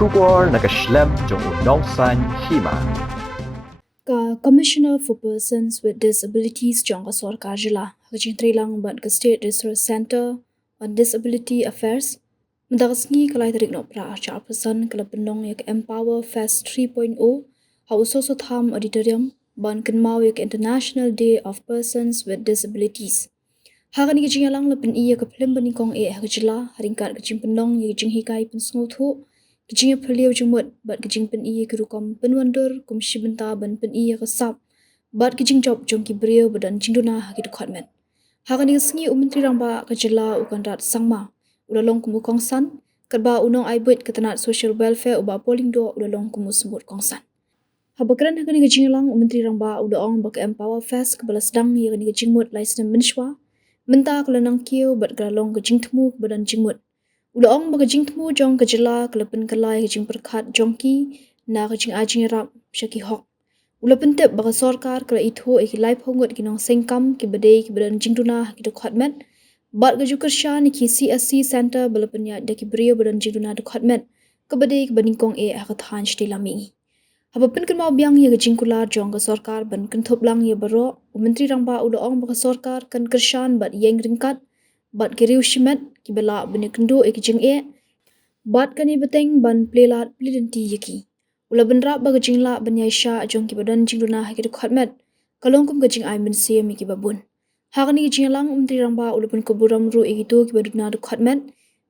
Shubor nakaslem jong unong san Hima. Commissioner for Persons with Disabilities Jong Sarkar Jinglah Hajintrilang Ban State Research Center on Disability Affairs Madagasni kalai tarik no pra chairperson kalapendong yak Empower Fest 3.0 hausoso tham auditorium ban kenmau yak International Day of Persons with Disabilities. Hagani gijingalang lapin iya ka film banikong hagajila haringkat gijingpendong yak jinghikai pensngothu Kijing perliau jumut bat kijing pen iya kerukom penwandur kum shibenta ban pen iya kesap bat kijing job jong ki brio badan Duna ki Dkhot met. Hakani sengi menteri ramba kejela Conrad sangma ulalong kumu kongsan kerba unong aibut ketenat social welfare uba polling do ulalong kumu semut kongsan. Habakran hakani kijing lang menteri ramba udaong bak Empower Fest kebalas dang ia kani kijing mut laisna menshwa menta kelanang kiu bat kelalong kijing temu badan jingmut. Udaong baga jingtmu jong kejela kelapen kelai kijing perkat jongki na kijing ajing rap syaki hok. Ulapen tip baga sorkar kala itu eki lai pongot kinong sengkam ki badai ki badan Duna ki Dkhot met. Bat ga juker sya ni ki CSC Center balapen ya da ki brio badan Duna Dkhot met. Ke badai ki baningkong hakathan shti lami. Hapapen kan mau biang ya kijing kular jong ga sorkar ban kan thop lang ya baro. Menteri rangba udaong baga sorkar kan kersyan bat yeng ringkat. Bat kiriu shimet ki bela bene kendo kijing bat kani beteng ban plelat plidenti yaki ula benra ba Jinglah ban Ïaishah Jong ki badan Duna ki Dkhot met kalongkum kijing Mynsiem ki babun hagani Jinglah umtri ramba ula ben kuburam ru igitu ki baduna Dkhot met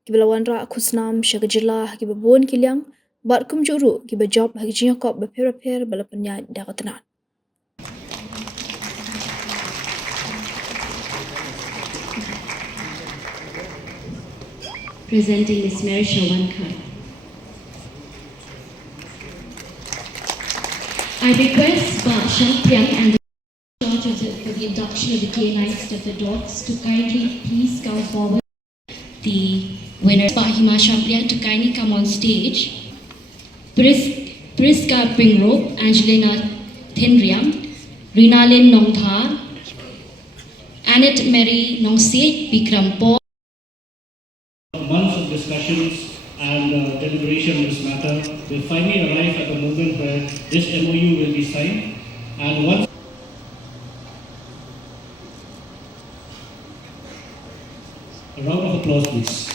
ki belawan ra khusnam shagajila ki babun kilyang bat kum juru ki bajob hagi jingakop ba per balapanya dakatna. Presenting Ms. Ïaishah. I request Shan Priang and the charge for the induction of the canines of the dogs to kindly please come forward. The winner, Hima to kindly come on stage. Priska Pingrope, Angelina Thinriam, Rinalin Nongthar, Annette Mary Nongse, Bikram Paul. Months of discussions and deliberation on this matter will finally arrive at the moment where this MOU will be signed, and once a round of applause please.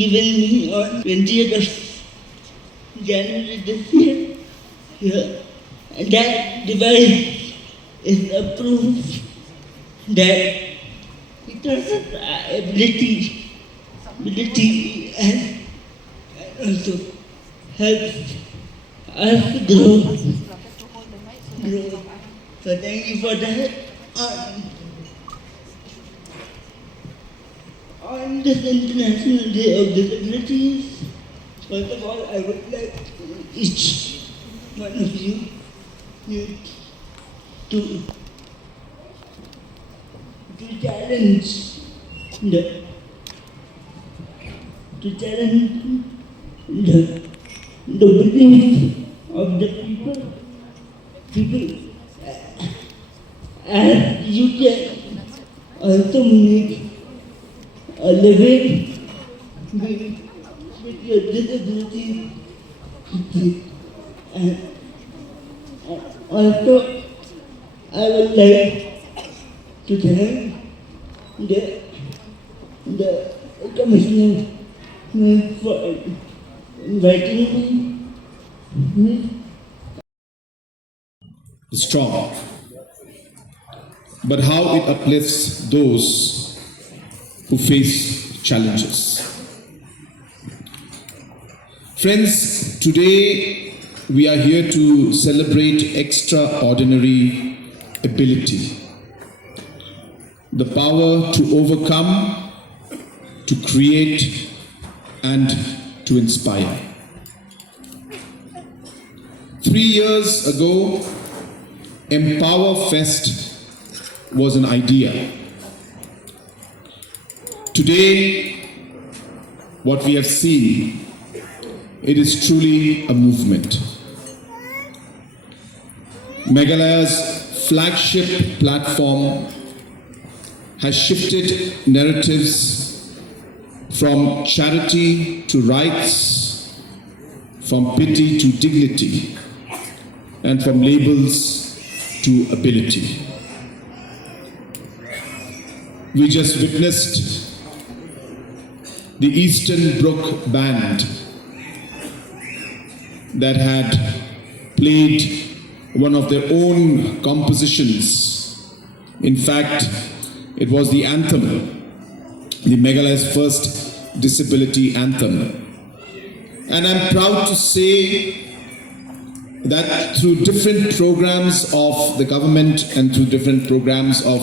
Given me on 20th of January this year, and that device is a proof that it has ability and also helps us grow. So thank you for that. On this International Day of Disabilities, first of all, I would like each one of you to challenge the belief of the people, and you can also make a living with your disability, and also I would like to thank the commissioner for inviting me. Strong, but how it uplifts those who face challenges. Friends, today we are here to celebrate extraordinary ability, the power to overcome, to create, and to inspire. 3 years ago, Empower Fest was an idea. Today, what we have seen, it is truly a movement. Meghalaya's flagship platform has shifted narratives from charity to rights, from pity to dignity, and from labels to ability. We just witnessed the Eastern Brook Band that had played one of their own compositions. In fact, it was the anthem, the Meghalaya's first disability anthem. And I'm proud to say that through different programs of the government and through different programs of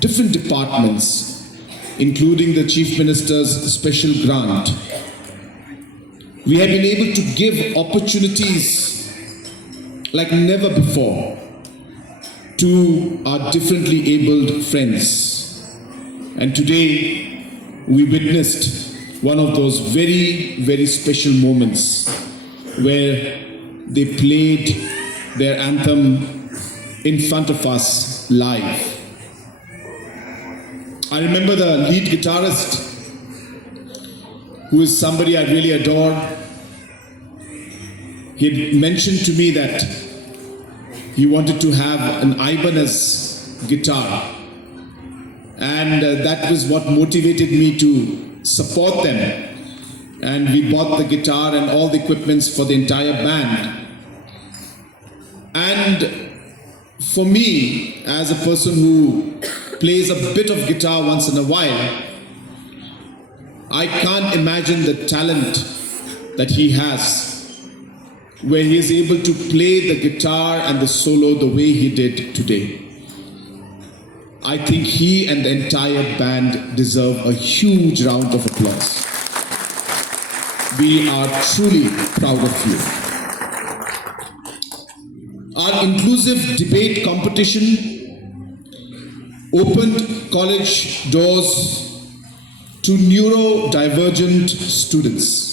different departments, including the Chief Minister's special grant, we have been able to give opportunities like never before to our differently abled friends. And today we witnessed one of those very, very special moments where they played their anthem in front of us live. I remember the lead guitarist, who is somebody I really adore. He had mentioned to me that he wanted to have an Ibanez guitar, and that was what motivated me to support them. And we bought the guitar and all the equipments for the entire band. And for me, as a person who plays a bit of guitar once in a while, I can't imagine the talent that he has, where he is able to play the guitar and the solo the way he did today. I think he and the entire band deserve a huge round of applause. We are truly proud of you. Our inclusive debate competition opened college doors to neurodivergent students.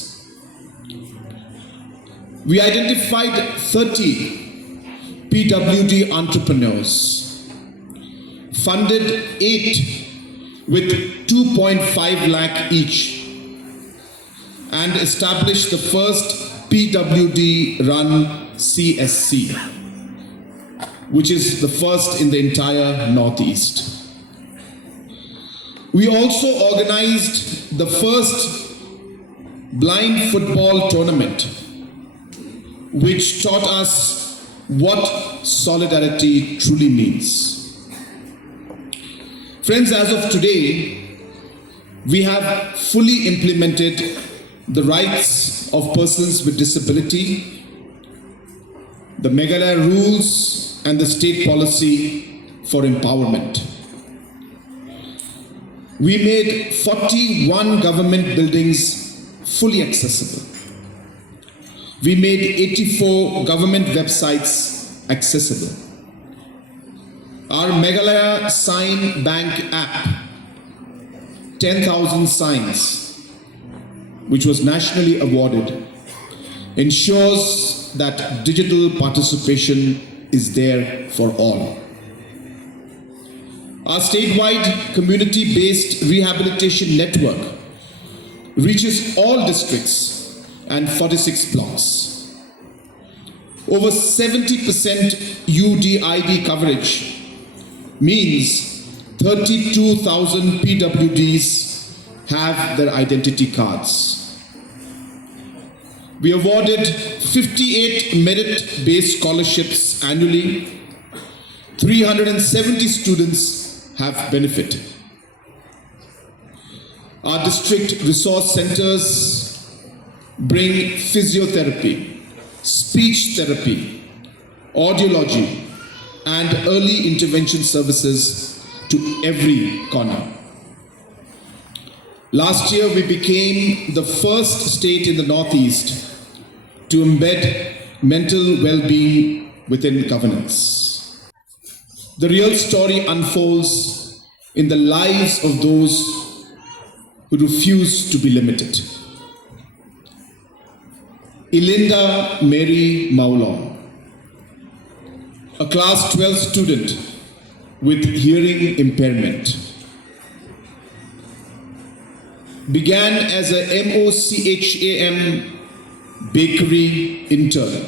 We identified 30 PWD entrepreneurs, funded 8 with 2.5 lakh each, and established the first PWD-run CSC, which is the first in the entire Northeast. We also organized the first blind football tournament, which taught us what solidarity truly means. Friends, as of today, we have fully implemented the rights of persons with disability, the Meghalaya rules, and the state policy for empowerment. We made 41 government buildings fully accessible. We made 84 government websites accessible. Our Meghalaya Sign Bank app, 10,000 signs, which was nationally awarded, ensures that digital participation is there for all. Our statewide community-based rehabilitation network reaches all districts and 46 blocks. Over 70% UDID coverage means 32,000 PWDs have their identity cards. We awarded 58 merit-based scholarships annually. 370 students have benefited. Our district resource centers bring physiotherapy, speech therapy, audiology, and early intervention services to every corner. Last year, we became the first state in the Northeast to embed mental well-being within governance. The real story unfolds in the lives of those who refuse to be limited. Ilinda Mary Maulon, a class 12 student with hearing impairment, began as a MOCHAM bakery intern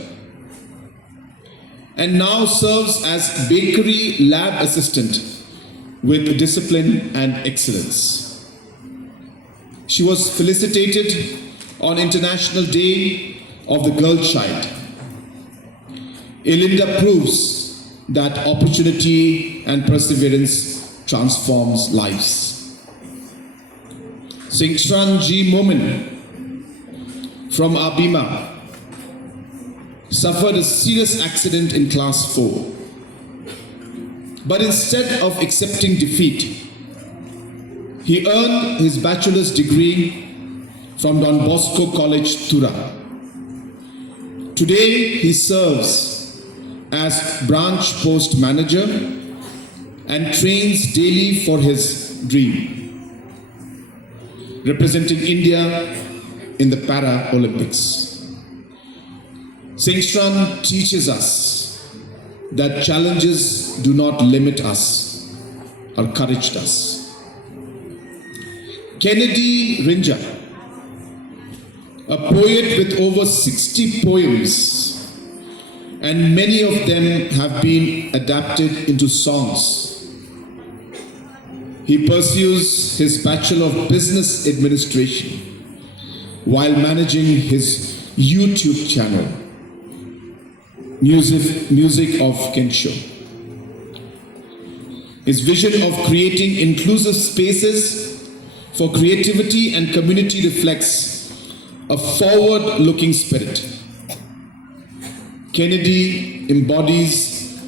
and now serves as bakery lab assistant with discipline and excellence. She was felicitated on International Day of the Girl Child. Ilinda proves that opportunity and perseverance transforms lives. Singshran G. Momin from Abima suffered a serious accident in class 4. But instead of accepting defeat, he earned his bachelor's degree from Don Bosco College, Tura. Today, he serves as branch post manager and trains daily for his dream, representing India in the Para-Olympics. Singshran teaches us that challenges do not limit us or encourage us. Kennedy Rinja, a poet with over 60 poems, and many of them have been adapted into songs. He pursues his Bachelor of Business Administration while managing his YouTube channel, Music of Kensho. His vision of creating inclusive spaces for creativity and community reflects a forward-looking spirit. Kennedy embodies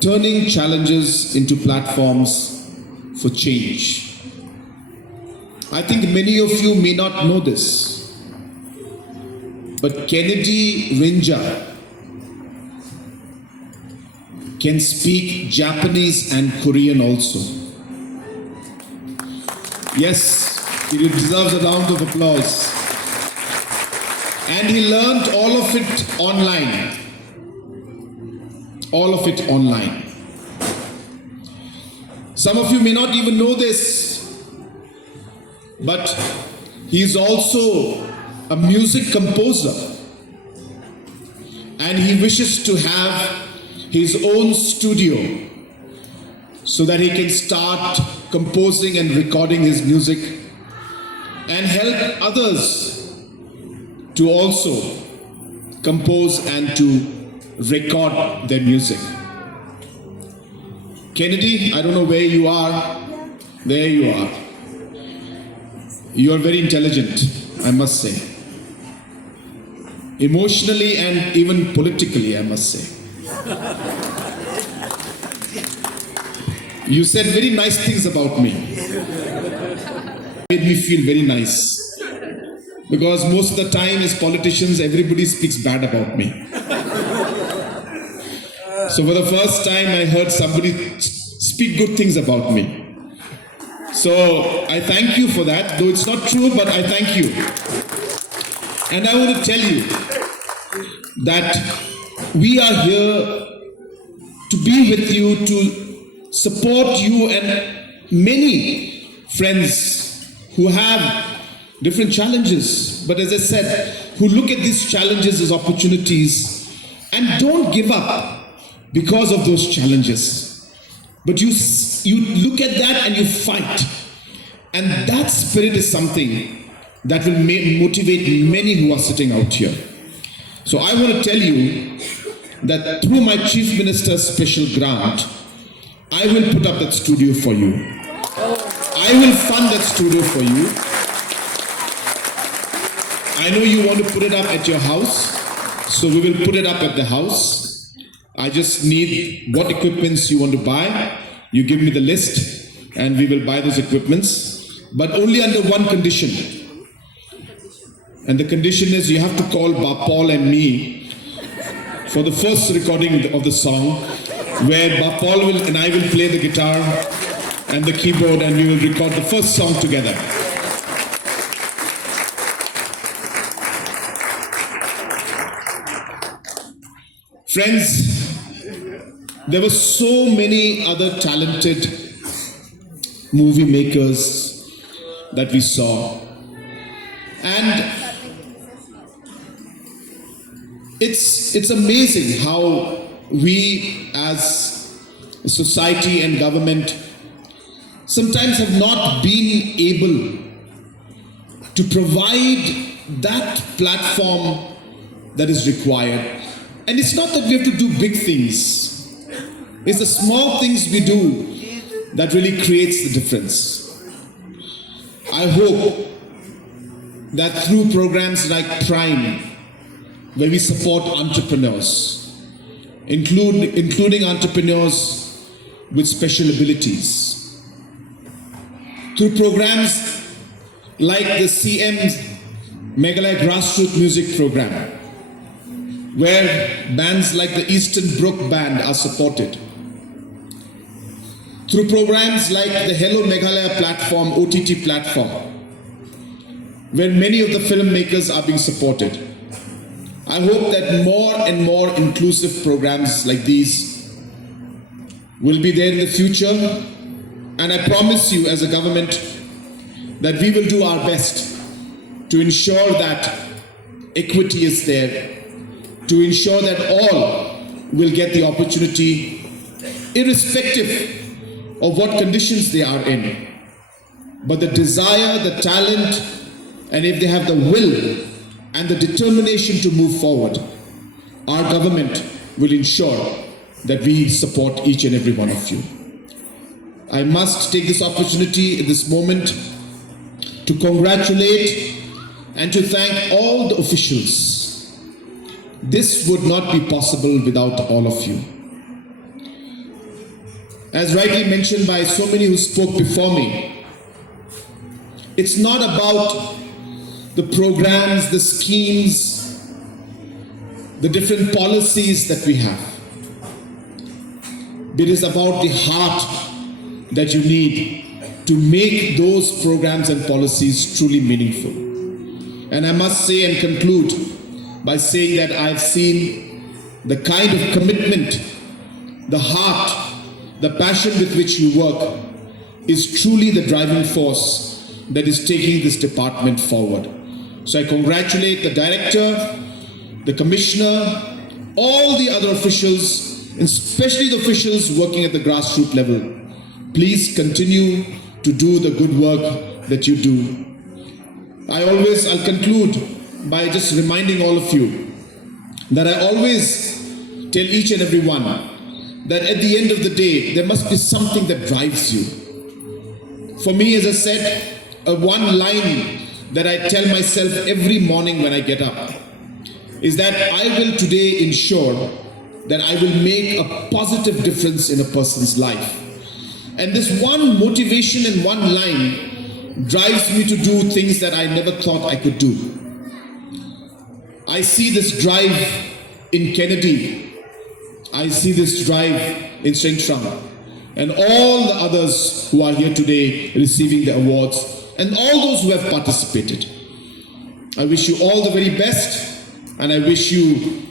turning challenges into platforms for change. I think many of you may not know this, but Kennedy Rinja can speak Japanese and Korean also. Yes, he deserves a round of applause. And he learned all of it online. All of it online. Some of you may not even know this, but he is also a music composer. And he wishes to have his own studio so that he can start composing and recording his music and help others to also compose and to record their music. Kennedy, I don't know where you are. There you are. You are very intelligent, I must say. Emotionally and even politically, I must say. You said very nice things about me. Made me feel very nice. Because most of the time as politicians, everybody speaks bad about me. So for the first time, I heard somebody speak good things about me. So I thank you for that, though it's not true, but I thank you. And I want to tell you that we are here to be with you, to support you and many friends who have different challenges. But as I said, who look at these challenges as opportunities and don't give up because of those challenges. But you look at that and you fight. And that spirit is something that will motivate many who are sitting out here. So I want to tell you that through my Chief Minister's special grant, I will put up that studio for you. I will fund that studio for you. I know you want to put it up at your house, so we will put it up at the house. I just need what equipments you want to buy. You give me the list and we will buy those equipments, but only under one condition. And the condition is you have to call Paul and me for the first recording of the song, where Paul and I will play the guitar and the keyboard, and we will record the first song together. Friends, there were so many other talented movie makers that we saw, and it's amazing how we as a society and government sometimes have not been able to provide that platform that is required. And it's not that we have to do big things. It's the small things we do that really creates the difference. I hope that through programs like Prime, where we support entrepreneurs, including entrepreneurs with special abilities, through programs like the CM's Meghalaya Grassroots Music Program, where bands like the Eastern Brook Band are supported, through programs like the Hello Meghalaya platform, OTT platform, where many of the filmmakers are being supported. I hope that more and more inclusive programs like these will be there in the future, and I promise you as a government that we will do our best to ensure that equity is there, to ensure that all will get the opportunity irrespective of what conditions they are in. But the desire, the talent, and if they have the will and the determination to move forward, our government will ensure that we support each and every one of you. I must take this opportunity at this moment to congratulate and to thank all the officials. This would not be possible without all of you. As rightly mentioned by so many who spoke before me, it's not about the programs, the schemes, the different policies that we have. It is about the heart that you need to make those programs and policies truly meaningful. And I must say and conclude by saying that I've seen the kind of commitment, the heart, the passion with which you work is truly the driving force that is taking this department forward. So I congratulate the director, the commissioner, all the other officials, and especially the officials working at the grassroots level. Please continue to do the good work that you do. I'll conclude by just reminding all of you that I always tell each and every one that at the end of the day, there must be something that drives you. For me, as I said, one line that I tell myself every morning when I get up is that I will today ensure that I will make a positive difference in a person's life. And this one motivation and one line drives me to do things that I never thought I could do. I see this drive in Kennedy. I see this drive in Sengtrang, and all the others who are here today receiving the awards, and all those who have participated. I wish you all the very best, and I wish you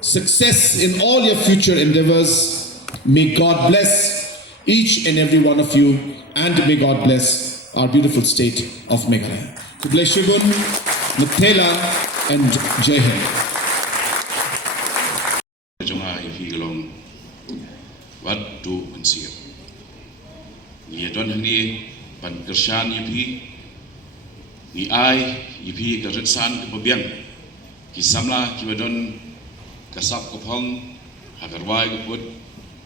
success in all your future endeavors. May God bless each and every one of you, and may God bless our beautiful state of Meghalaya. To bless you, Nathela, and Jai Hind. What do Mynsiem? Ni don hani pan kershan yipi, ni ai yipi keretsan kepabian, kisamla kibadon kasap kopong, hagarwai koput,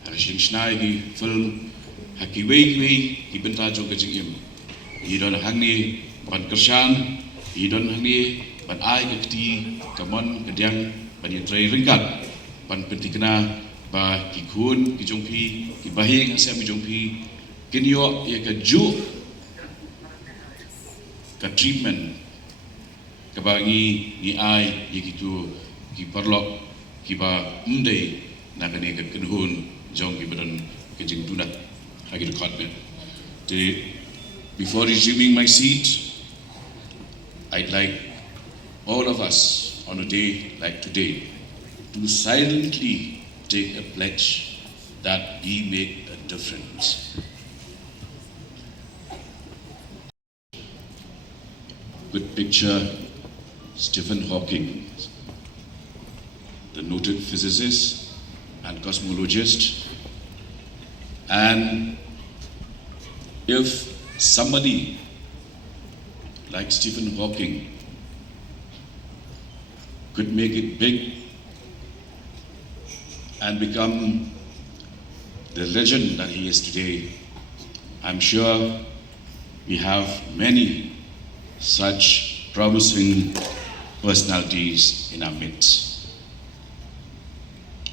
harishing schnai di film, hakiwei kibenta jo kejingim idon hangni ban kershan idon hangni ban ai kekti kamon kedyang ban yentrai ringkat ban pentikna ba kikun kijongpi kibahing asam kijongpi kinyo ye keju ka treatment kabangi ni ai ye kitu kiparlok kiba mdei nakane ke kenhun jong kibadan kejing Duna hagi Dkhot. Before resuming my seat, I'd like all of us on a day like today to silently take a pledge that we make a difference. Good picture, Stephen Hawking, the noted physicist and cosmologist. And if somebody like Stephen Hawking could make it big and become the legend that he is today, I'm sure we have many such promising personalities in our midst.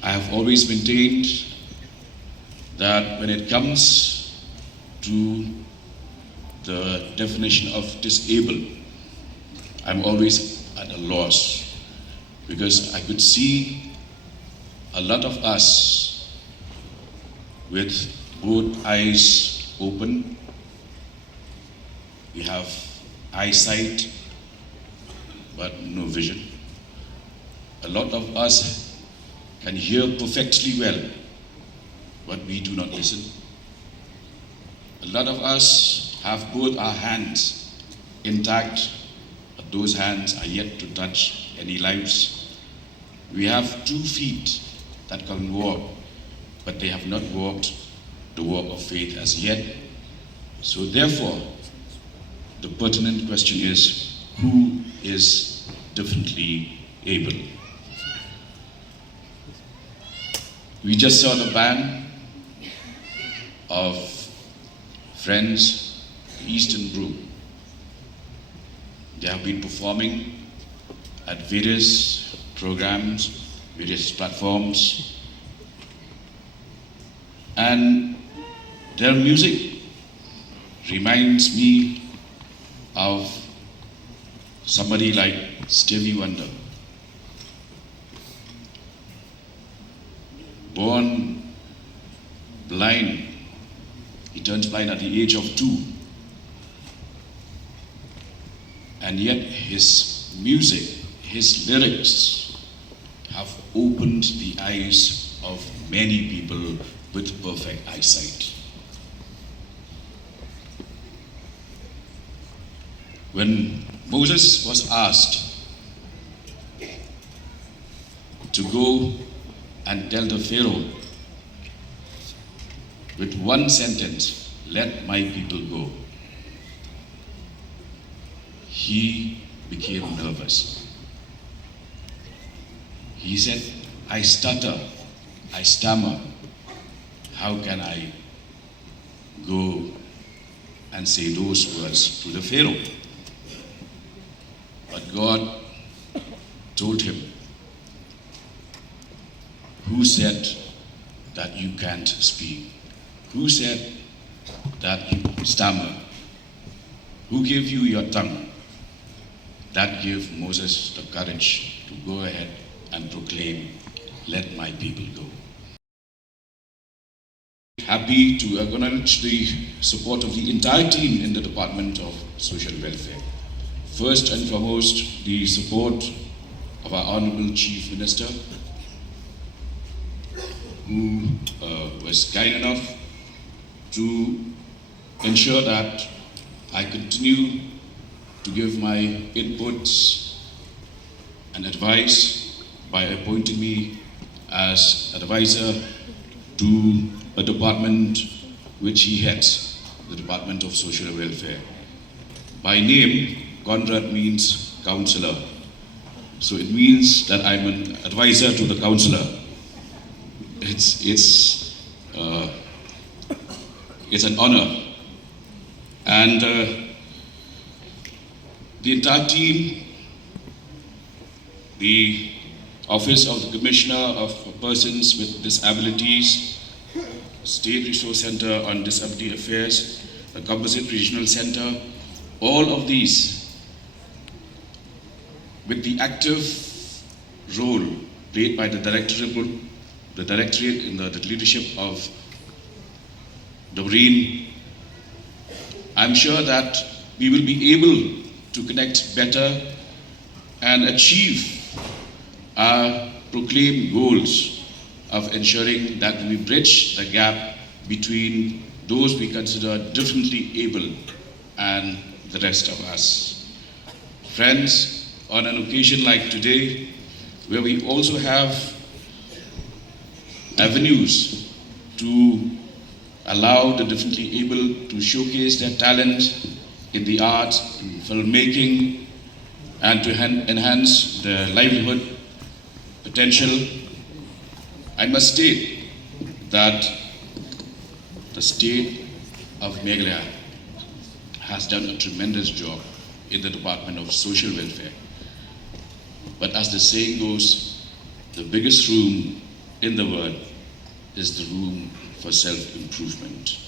I have always maintained that when it comes to the definition of disabled, I'm always at a loss because I could see a lot of us with both eyes open. We have eyesight but no vision. A lot of us can hear perfectly well, but we do not listen. A lot of us have both our hands intact, but those hands are yet to touch any lives. We have 2 feet that can walk, but they have not walked the walk of faith as yet. So therefore, the pertinent question is, who is differently able? We just saw the band of friends, Eastern Group. They have been performing at various programs, various platforms, and their music reminds me of somebody like Stevie Wonder. Born blind, he turns blind at the age of 2. And yet his music, his lyrics have opened the eyes of many people with perfect eyesight. When Moses was asked to go and tell the Pharaoh with one sentence, "Let my people go," he became nervous. He said, "I stutter, I stammer. How can I go and say those words to the Pharaoh?" But God told him, "Who said that you can't speak? Who said that you stammer? Who gave you your tongue?" That gave Moses the courage to go ahead and proclaim, "Let my people go." Happy to acknowledge the support of the entire team in the Department of Social Welfare. First and foremost, the support of our Honorable Chief Minister, who was kind enough to ensure that I continue to give my inputs and advice by appointing me as advisor to a department which he heads, the Department of Social Welfare. By name, Conrad means counselor. So it means that I'm an advisor to the counselor. It's It's an honor. And the entire team, the Office of the Commissioner of Persons with Disabilities, State Resource Center on Disability Affairs, the Composite Regional Center, all of these, with the active role played by the Directorate in the leadership of Doreen, I'm sure that we will be able to connect better and achieve our proclaimed goals of ensuring that we bridge the gap between those we consider differently able and the rest of us. Friends, on an occasion like today, where we also have avenues to allow the differently able to showcase their talent in the arts, in filmmaking, and to enhance their livelihood potential, I must state that the state of Meghalaya has done a tremendous job in the Department of Social Welfare. But as the saying goes, the biggest room in the world is the room for self-improvement.